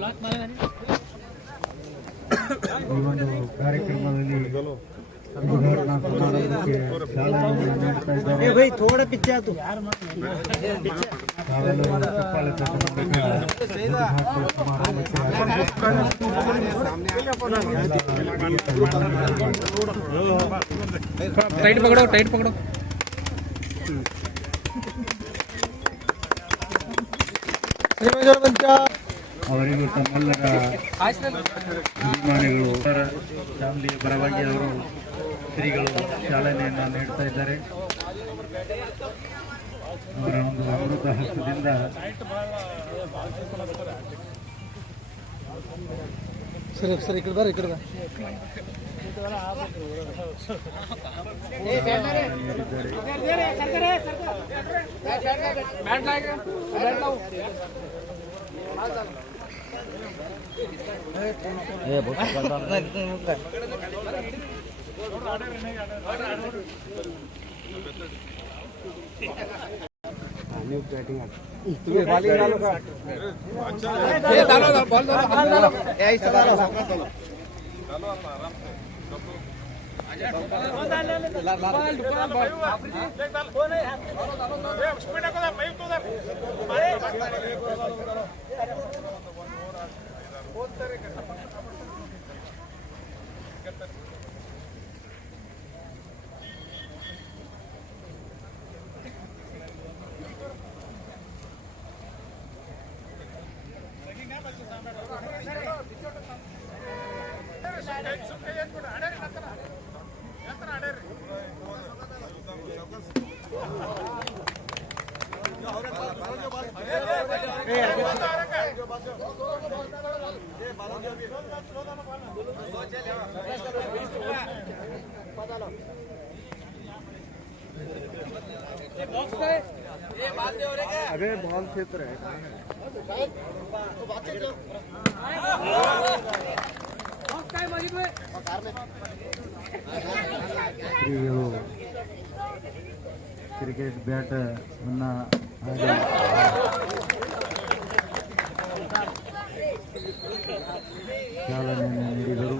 ಈ ಒಂದು ಕಾರ್ಯಕ್ರಮದಲ್ಲಿ ಉದ್ಘಾಟನಾ ಸಮಾರಂಭಕ್ಕೆ ಚಾಲನೆ ನೀಡ್ತಾ ಇದ್ದಾರೆ. ತಾವೆಲ್ಲರೂ ಚಪ್ಪಾಳೆ ಟೈಟ್ ಪಕಡೋ ಅವರಿಗೂ ತಮ್ಮೆಲ್ಲರ ಅಭಿಮಾನಿಗಳು ಫ್ಯಾಮಿಲಿಯ ಪರವಾಗಿ ಅವರು ಶ್ರೀಗಳು ಚಾಲನೆಯನ್ನು ನೀಡ್ತಾ ಇದ್ದಾರೆ. ಅವರ ಒಂದು ಅಮೃತ ಹಸ್ತದಿಂದ ಸರಿ ಈ ಕಡೆ ಈ ಕಡೆ अरे बॉल क्षेत्र है क्रिकेट बैट ಚಾಲನೆಯನ್ನು ನೀಡಿದರು.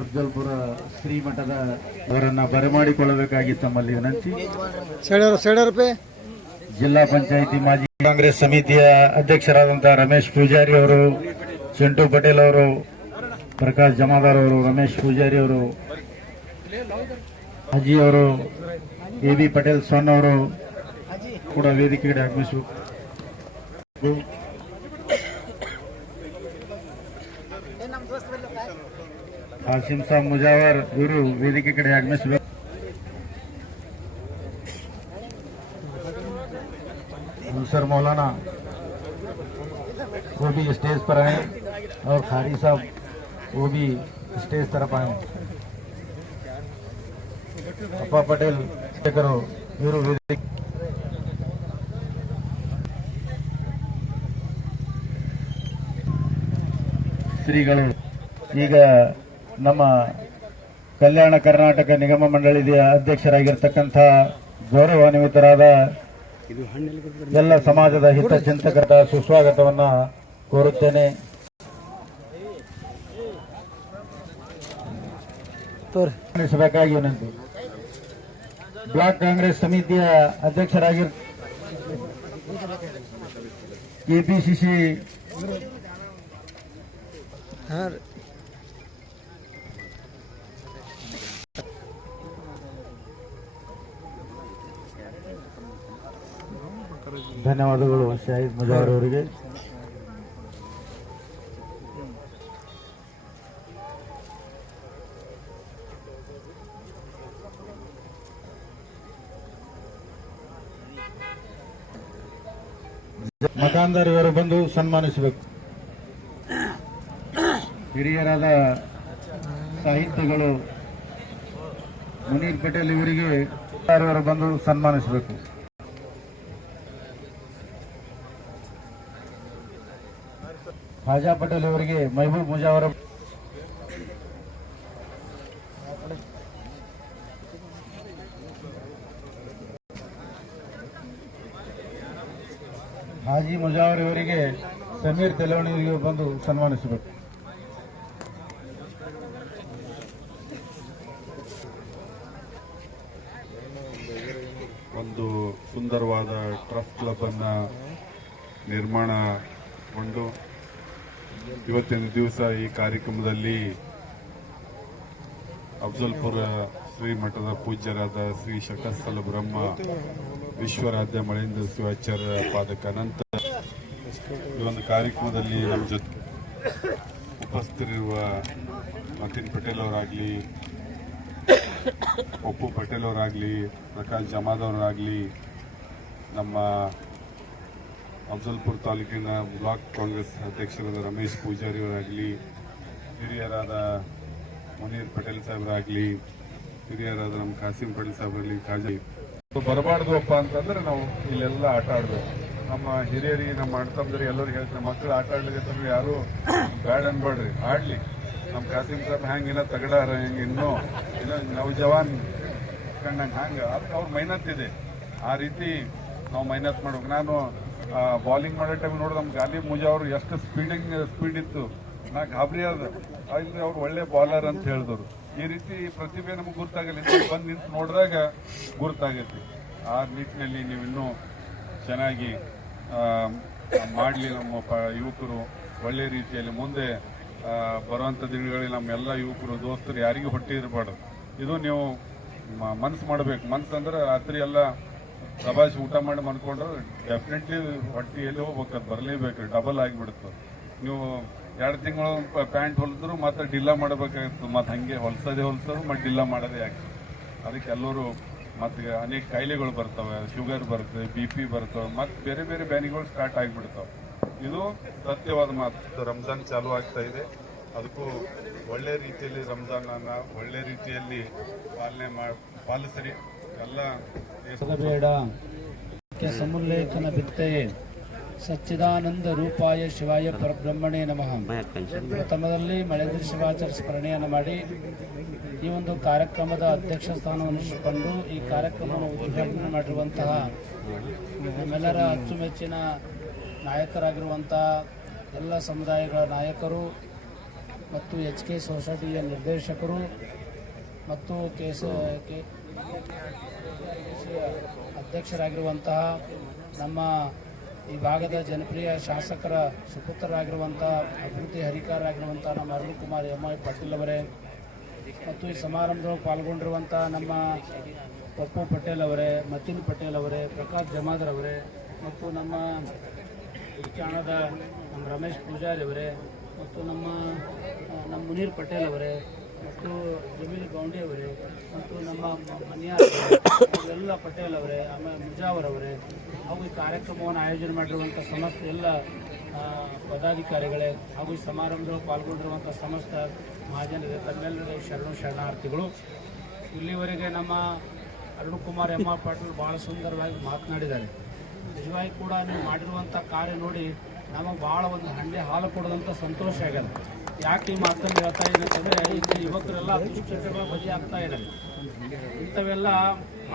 ಅಫ್ಜಲ್ಪುರ ಶ್ರೀಮಠದ ಅವರನ್ನ ಬರಮಾಡಿಕೊಳ್ಳಬೇಕಾಗಿ ತಮ್ಮಲ್ಲಿ ವಿನಂತಿ. ಜಿಲ್ಲಾ ಪಂಚಾಯಿತಿ ಮಾಜಿ ಕಾಂಗ್ರೆಸ್ ಸಮಿತಿಯ ಅಧ್ಯಕ್ಷರಾದಂತಹ ರಮೇಶ್ ಪೂಜಾರಿ ಅವರು, ಚಿಂಟು ಪಟೇಲ್ ಅವರು, ಪ್ರಕಾಶ್ ಜಮಾದಾರ್ ಅವರು, ರಮೇಶ್ ಪೂಜಾರಿ ಅವರು, ಅಜಿ ಅವರು, ಎಬಿ ಪಟೇಲ್ ಸೊನ್ ಅವರು ಕೂಡ ವೇದಿಕೆಗೆ ಆಗಮಿಸಬೇಕು. हाशिम साहब मुजावर इವರು ವೇದಿಕೆ ಕಡೆ ಆಗಮಿಸಬೇಕು. अंसर मौलाना वो भी स्टेज पर आए और खारी साहब वो भी स्टेज तरफ आए. अप्पा पटेल करो इವರು ವೇದಿಕೆ ಶ್ರೀಗಳು. ಈಗ ನಮ್ಮ ಕಲ್ಯಾಣ ಕರ್ನಾಟಕ ನಿಗಮ ಮಂಡಳಿಯ ಅಧ್ಯಕ್ಷರಾಗಿರ್ತಕ್ಕಂಥ ಗೌರವಾನ್ವಿತರಾದ ಎಲ್ಲ ಸಮಾಜದ ಹಿತಚಿಂತಕರ ಸುಸ್ವಾಗತವನ್ನ ಕೋರುತ್ತೇನೆ. ಬೇಕಾಗಿ ವಿನಂತಿ. ಬ್ಲಾಕ್ ಕಾಂಗ್ರೆಸ್ ಸಮಿತಿಯ ಅಧ್ಯಕ್ಷರಾಗಿ ಕೆಪಿಸಿಸಿ ಧನ್ಯವಾದಗಳು ಶಾಹಿದ್ ಮುಜಾವರ್ ಅವರಿಗೆ. ಮಕಾಂದರ್ ಇವರು ಬಂದು ಸನ್ಮಾನಿಸಬೇಕು. ಹಿರಿಯರಾದ ಸಾಹಿತ್ಯಗಳು ಮುನೀರ್ ಪಟೇಲ್ ಇವರಿಗೆ ಇವರು ಬಂದು ಸನ್ಮಾನಿಸಬೇಕು. ಖಾಜಾ ಪಟೇಲ್ ಅವರಿಗೆ ಮಹಬೂಬ್ ಮುಜಾವರ್ ಹಾಜಿ ಮುಜಾವರ್ ಅವರಿಗೆ ಸಮೀರ್ ತೆಲವಣಿಯವರಿಗೆ ಬಂದು ಸನ್ಮಾನಿಸಬೇಕು. ಒಂದು ಸುಂದರವಾದ ಟರ್ಫ್ ಕ್ಲಬ್ ಅನ್ನ ನಿರ್ಮಾಣಗೊಂಡು ಇವತ್ತಿನ ದಿವಸ ಈ ಕಾರ್ಯಕ್ರಮದಲ್ಲಿ ಅಫ್ಜಲ್ಪುರ ಶ್ರೀಮಠದ ಪೂಜ್ಯರಾದ ಶ್ರೀ ಶಟಸ್ಥಲ ಬ್ರಹ್ಮ ವಿಶ್ವರಾಧ್ಯ ಮಳೇಂದ್ರ ಶಿವಾಚಾರ್ಯ ಪಾದಕ ನಂತರ ಈ ಒಂದು ಕಾರ್ಯಕ್ರಮದಲ್ಲಿ ನಮ್ಮ ಜೊತೆ ಉಪಸ್ಥಿತರಿರುವ ಮತಿನ್ ಪಟೇಲ್ ಅವರಾಗಲಿ, ಒಪ್ಪು ಪಟೇಲ್ ಅವರಾಗಲಿ, ಪ್ರಕಾಶ್ ಜಮಾದ್ ಅವರಾಗಲಿ, ನಮ್ಮ ಅಫ್ಜಲ್ಪುರ ತಾಲೂಕಿನ ಬ್ಲಾಕ್ ಕಾಂಗ್ರೆಸ್ ಅಧ್ಯಕ್ಷರಾದ ರಮೇಶ್ ಪೂಜಾರಿ ಅವರಾಗಲಿ, ಹಿರಿಯರಾದ ಮುನೀರ್ ಪಟೇಲ್ ಸಾಹೇಬರಾಗಲಿ, ಹಿರಿಯರಾದ ನಮ್ಮ ಕಾಸಿಂ ಪಟೇಲ್ ಸಾಹೇಬರಾಗಲಿ, ಕಾಜಿ ಬರಬಾರ್ದಪ್ಪ ಅಂತಂದ್ರೆ ನಾವು ಇಲ್ಲೆಲ್ಲ ಆಟ ಆಡಬೇಕು. ನಮ್ಮ ಹಿರಿಯರಿಗೆ, ನಮ್ಮ ಅಣ್ತಂದ್ರಿಗೆ ಎಲ್ಲರಿಗೂ ಹೇಳ್ತಾರೆ, ಮಕ್ಕಳು ಆಟ ಆಡ್ಲಿಕ್ಕೆ ಯಾರು ಬ್ಯಾಡ ಅನ್ಬೇಡ್ರಿ, ಆಡ್ಲಿ. ನಮ್ಮ ಕಾಸಿಂ ಸಾಹೇಬ್ ಹ್ಯಾಂಗ ಏನೋ ತಗಡಾರ, ಹೆಂಗೆ ಇನ್ನೂ ನೌಜವಾನ್ ಕಂಡಂಗೆ ಹಂಗೆ ಅವ್ರ ಮೈನತ್ ಇದೆ. ಆ ರೀತಿ ನಾವು ಮೈನತ್ ಮಾಡ್ಬೇಕು. ನಾನು ಬಾಲಿಂಗ್ ಮಾಡೋ ಟೈಮ್ ನೋಡಿ ನಮ್ಮ ಗಾಲಿ ಮುಜಾ ಅವರು ಎಷ್ಟು ಸ್ಪೀಡ್ ಇತ್ತು, ನಾ ಗಾಬರಿ ಆದ. ಅಲ್ಲಿ ಅವ್ರು ಒಳ್ಳೆ ಬಾಲರ್ ಅಂತ ಹೇಳಿದವರು. ಈ ರೀತಿ ಪ್ರತಿಭೆ ನಮಗೆ ಗುರ್ತಾಗಲ್ಲ, ಬಂದು ನಿಂತು ನೋಡಿದಾಗ ಗುರ್ತಾಗೈತಿ. ಆ ನಿಟ್ಟಿನಲ್ಲಿ ನೀವು ಇನ್ನೂ ಚೆನ್ನಾಗಿ ಮಾಡಲಿ. ನಮ್ಮ ಯುವಕರು ಒಳ್ಳೆ ರೀತಿಯಲ್ಲಿ ಮುಂದೆ ಬರುವಂಥ ದಿನಗಳಲ್ಲಿ ನಮ್ಮೆಲ್ಲ ಯುವಕರು ದೋಸ್ತರು ಯಾರಿಗೂ ಹೊಟ್ಟೆ ಇರಬಾರ್ದು. ಇದು ನೀವು ಮನಸ್ಸು ಮಾಡಬೇಕು. ಮನಸ್ಸಂದ್ರೆ ರಾತ್ರಿ ಎಲ್ಲ ಸಭಾಷ್ ಊಟ ಮಾಡಿ ಮನ್ಕೊಂಡ್ರೆ ಡೆಫಿನೆಟ್ಲಿ ಹೊಟ್ಟೆ ಎಲ್ಲಿ ಹೋಗ್ಬೇಕು, ಅದು ಬರಲೇಬೇಕು, ಡಬಲ್ ಆಗಿಬಿಡುತ್ತೆ. ನೀವು 2 ತಿಂಗಳು ಪ್ಯಾಂಟ್ ಹೊಲಿದ್ರು ಮತ್ತೆ ಡಿಲ್ಲ ಮಾಡಬೇಕಾಗಿತ್ತು, ಮತ್ತೆ ಹಂಗೆ ಹೊಲ್ಸೋದು ಮತ್ತೆ ಡಿಲ್ಲ ಮಾಡೋದೇ ಆಗ್ತದೆ. ಅದಕ್ಕೆ ಎಲ್ಲರೂ ಮತ್ತೆ ಅನೇಕ ಕಾಯಿಲೆಗಳು ಬರ್ತವೆ, ಶುಗರ್ ಬರ್ತವೆ, BP ಬರ್ತವೆ, ಮತ್ತೆ ಬೇರೆ ಬೇರೆ ಬ್ಯಾನಿಗಳು ಸ್ಟಾರ್ಟ್ ಆಗಿಬಿಡ್ತಾವೆ. ಇದು ಸತ್ಯವಾದ ಮಾತು. ರಂಜಾನ್ ಚಾಲು ಆಗ್ತಾ ಇದೆ, ಅದಕ್ಕೂ ಒಳ್ಳೆ ರೀತಿಯಲ್ಲಿ ರಂಜಾನನ್ನ ಒಳ್ಳೆ ರೀತಿಯಲ್ಲಿ ಪಾಲಿಸರಿ. ಎಲ್ಲ ಬೇಡ ಸಮುಲ್ಲೇಖನ ಬಿತ್ತಯೇ ಸಚ್ಚಿದಾನಂದ ರೂಪಾಯ ಶಿವಾಯ ಪರಬ್ರಹ್ಮಣೇ ನಮಃ. ಪ್ರಥಮದಲ್ಲಿ ಮಳೇಂದ್ರ ಶಿವಾಚಾರ್ಯ ಸ್ಮರಣೆಯನ್ನು ಮಾಡಿ ಈ ಒಂದು ಕಾರ್ಯಕ್ರಮದ ಅಧ್ಯಕ್ಷ ಸ್ಥಾನವನ್ನು ವಹಿಸಿಕೊಂಡು ಈ ಕಾರ್ಯಕ್ರಮವನ್ನು ಉದ್ಘಾಟನೆ ಮಾಡಿರುವಂತಹ ನಮ್ಮೆಲ್ಲರ ಅಚ್ಚುಮೆಚ್ಚಿನ ನಾಯಕರಾಗಿರುವಂತಹ ಎಲ್ಲ ಸಮುದಾಯಗಳ ನಾಯಕರು ಮತ್ತು HK ಸೊಸೈಟಿಯ ನಿರ್ದೇಶಕರು ಮತ್ತು ಅಧ್ಯಕ್ಷರಾಗಿರುವಂತಹ ನಮ್ಮ ಈ ಭಾಗದ ಜನಪ್ರಿಯ ಶಾಸಕರ ಸುಪುತ್ರರಾಗಿರುವಂತಹ ಅಭಿವೃದ್ಧಿ ಹರಿಕಾರರಾಗಿರುವಂತಹ ನಮ್ಮ ಅರುಣ್ ಕುಮಾರ್ MI ಪಾಟೀಲ್ ಅವರೇ ಮತ್ತು ಈ ಸಮಾರಂಭದಲ್ಲಿ ಪಾಲ್ಗೊಂಡಿರುವಂತಹ ನಮ್ಮ ಪಪ್ಪು ಪಟೇಲ್ ಅವರೇ, ಮತಿನ್ ಪಟೇಲ್ ಅವರೇ, ಪ್ರಕಾಶ್ ಜಮಾದರ್ ಅವರೇ ಮತ್ತು ನಮ್ಮ ಉಚ್ಚಾಣದ ನಮ್ಮ ರಮೇಶ್ ಪೂಜಾರಿ ಅವರೇ ಮತ್ತು ನಮ್ಮ ಮುನೀರ್ ಪಟೇಲ್ ಅವರೇ ಮತ್ತು ಜಮೀಲ್ ಗೌಂಡಿ ಅವರೇ ಮತ್ತು ನಮ್ಮ ಮನಿಯಾರ್ ಎಲ್ಲ ಪಟೇಲ್ ಅವರೇ, ಆಮೇಲೆ ಮುಜಾವರ್ ಅವರೇ ಹಾಗೂ ಈ ಕಾರ್ಯಕ್ರಮವನ್ನು ಆಯೋಜನೆ ಮಾಡಿರುವಂಥ ಸಮಸ್ತ ಎಲ್ಲ ಪದಾಧಿಕಾರಿಗಳೇ ಹಾಗೂ ಈ ಸಮಾರಂಭದಲ್ಲಿ ಪಾಲ್ಗೊಂಡಿರುವಂಥ ಸಮಸ್ತ ಮಹಾಜನರಿಗೆ ತಮ್ಮೆಲ್ಲರಿಗೂ ಶರಣಾರ್ಥಿಗಳು. ಇಲ್ಲಿವರೆಗೆ ನಮ್ಮ ಅರುಣ್ ಕುಮಾರ್ MI ಪಾಟೀಲ್ ಭಾಳ ಸುಂದರವಾಗಿ ಮಾತನಾಡಿದ್ದಾರೆ. ನಿಜವಾಗಿ ಕೂಡ ನೀವು ಮಾಡಿರುವಂಥ ಕಾರ್ಯ ನೋಡಿ ನಮಗೆ ಭಾಳ ಒಂದು ಹಂಡೆ ಹಾಲು ಕೊಡೋದಂಥ ಸಂತೋಷ ಆಗ್ಯದ. ಯಾಕೆ ಈ ಮಾತನ್ನು ಹೇಳ್ತಾ ಇದೆ ಅಂತಂದರೆ ಇಲ್ಲಿ ಯುವಕರೆಲ್ಲ ದುಶ್ಚಟಗಳ ಬಲಿಯಾಗ್ತಾ ಇದ್ದಾರೆ. ಇಂಥವೆಲ್ಲ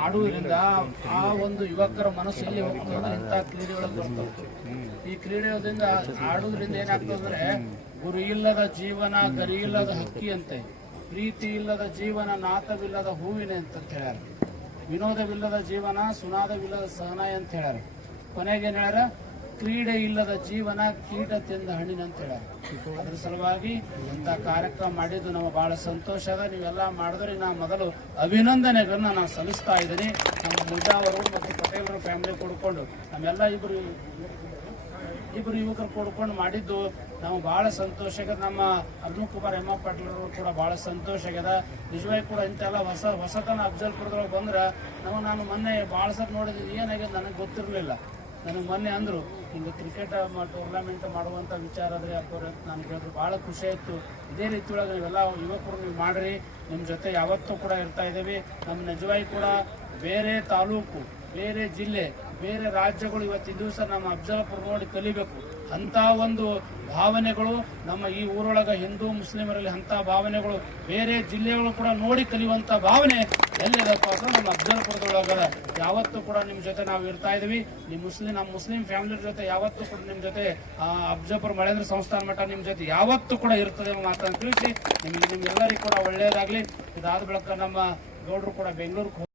ಆಡುವುದರಿಂದ ಆ ಒಂದು ಯುವಕರ ಮನಸ್ಸು ಎಲ್ಲಿ ಹೋಗ್ತದೆ ಅಂದ್ರೆ ಇಂಥ ಕ್ರೀಡೆಗಳಲ್ಲಿ ಬರ್ತವೆ. ಈ ಕ್ರೀಡೆಯಿಂದ ಆಡುವುದರಿಂದ ಏನಾಗ್ತದೆ ಅಂದರೆ ಗುರು ಇಲ್ಲದ ಜೀವನ ಗರಿ ಇಲ್ಲದ ಹಕ್ಕಿ ಅಂತೆ, ಪ್ರೀತಿ ಇಲ್ಲದ ಜೀವನ ನಾತವಿಲ್ಲದ ಹೂವಿನ ಅಂತ ಹೇಳ್ಯಾರ, ವಿನೋದವಿಲ್ಲದ ಜೀವನ ಸುನಾದವಿಲ್ಲದ ಸಹನಾಯ ಅಂತ ಹೇಳ್ಯಾರ. ಕೊನೆಗೇನು ಹೇಳ್ಯಾರ, ಕ್ರೀಡೆ ಇಲ್ಲದ ಜೀವನ ಕೀಟ ತಿಂದ ಹಣ್ಣಿನ ಅಂತ ಹೇಳ್ಯಾರ. ಅದ್ರ ಸಲುವಾಗಿ ಇಂಥ ಕಾರ್ಯಕ್ರಮ ಮಾಡಿದ್ದು ನಮಗೆ ಬಹಳ ಸಂತೋಷ ಅದ. ನೀವೆಲ್ಲ ಮಾಡಿದ್ರೆ ನಾ ಮೊದಲು ಅಭಿನಂದನೆಗಳನ್ನ ನಾನು ಸಲ್ಲಿಸ್ತಾ ಇದ್ದೀನಿ. ನಮ್ಮ ಮುಜಾ ಅವರು ಮತ್ತು ಪಟೇಲರು ಫ್ಯಾಮಿಲಿ ಕೊಡ್ಕೊಂಡು ನಮ್ಮೆಲ್ಲ ಇಬ್ಬರು ಯುವಕರು ಕೊಡ್ಕೊಂಡು ಮಾಡಿದ್ದು ನಮಗೆ ಬಹಳ ಸಂತೋಷ ಆಗ್ಯದ. ನಮ್ಮ ಅರುಣ್ ಕುಮಾರ್ MI ಪಾಟೀಲ್ ಅವರು ಕೂಡ ಬಹಳ ಸಂತೋಷ ಆಗ್ಯದ. ನಿಜವಾಗಿ ಕೂಡ ಇಂತೆಲ್ಲ ಹೊಸತನ ಅಫ್ಜಲ್ಪುರದೊಳಗೆ ಬಂದ್ರೆ ನಾನು ಮೊನ್ನೆ ಭಾಳ ಸರ್ ನೋಡಿದ್ದೀನಿ. ಏನಾಗ್ಯದ ನನಗೆ ಗೊತ್ತಿರಲಿಲ್ಲ. ನನಗೆ ಮೊನ್ನೆ ಅಂದರು ಹಿಂಗೆ ಕ್ರಿಕೆಟ್ ಟೂರ್ನಮೆಂಟ್ ಮಾಡುವಂಥ ವಿಚಾರ ಆದರೆ ಅಪ್ಪರು ಅಂತ ನಾನು ಕೇಳಿದ್ರು. ಭಾಳ ಖುಷಿ ಆಯಿತು. ಇದೇ ರೀತಿ ಒಳಗೆ ನೀವೆಲ್ಲ ಯುವಕರು ನೀವು ಮಾಡಿರಿ, ನಿಮ್ಮ ಜೊತೆ ಯಾವತ್ತೂ ಕೂಡ ಇರ್ತಾ ಇದ್ದೀವಿ. ನಮ್ಮ ನಿಜವಾಗಿ ಕೂಡ ಬೇರೆ ತಾಲೂಕು, ಬೇರೆ ಜಿಲ್ಲೆ, ಬೇರೆ ರಾಜ್ಯಗಳು ಇವತ್ತಿನ ದಿವಸ ನಮ್ಮ ಅಫ್ಜಲ್ಪುರ ನೋಡಿ ಕಲಿಬೇಕು. ಅಂತ ಒಂದು ಭಾವನೆಗಳು ನಮ್ಮ ಈ ಊರೊಳಗ ಹಿಂದೂ ಮುಸ್ಲಿಮರಲ್ಲಿ ಅಂತ ಭಾವನೆಗಳು ಬೇರೆ ಜಿಲ್ಲೆಗಳು ಕೂಡ ನೋಡಿ ಕಲಿಯುವಂತ ಭಾವನೆ ಎಲ್ಲಿದಪ್ಪ ಅಂದ್ರೆ ನಮ್ಮ ಅಫ್ಜಲ್ಪುರದೊಳಗ ಯಾವತ್ತೂ ಕೂಡ ನಿಮ್ ಜೊತೆ ನಾವು ಇರ್ತಾ ಇದೀವಿ. ನಮ್ಮ ಮುಸ್ಲಿಂ ಫ್ಯಾಮಿಲಿ ಜೊತೆ ಯಾವತ್ತೂ ಕೂಡ ನಿಮ್ ಜೊತೆ ಅಫ್ಜಲ್ಪುರ ಮಳೇಂದ್ರ ಸಂಸ್ಥಾನ ಮಠ ನಿಮ್ ಜೊತೆ ಯಾವತ್ತೂ ಕೂಡ ಇರ್ತದೆ ಮಾತನ್ನು ತಿಳಿಸಿ ನಿಮ್ಗೆಲ್ಲರಿಗೂ ಕೂಡ ಒಳ್ಳೆಯದಾಗ್ಲಿ. ಇದಾದ ಬಳಿಕ ನಮ್ಮ ಗೌಡರು ಕೂಡ ಬೆಂಗಳೂರಿಗೆ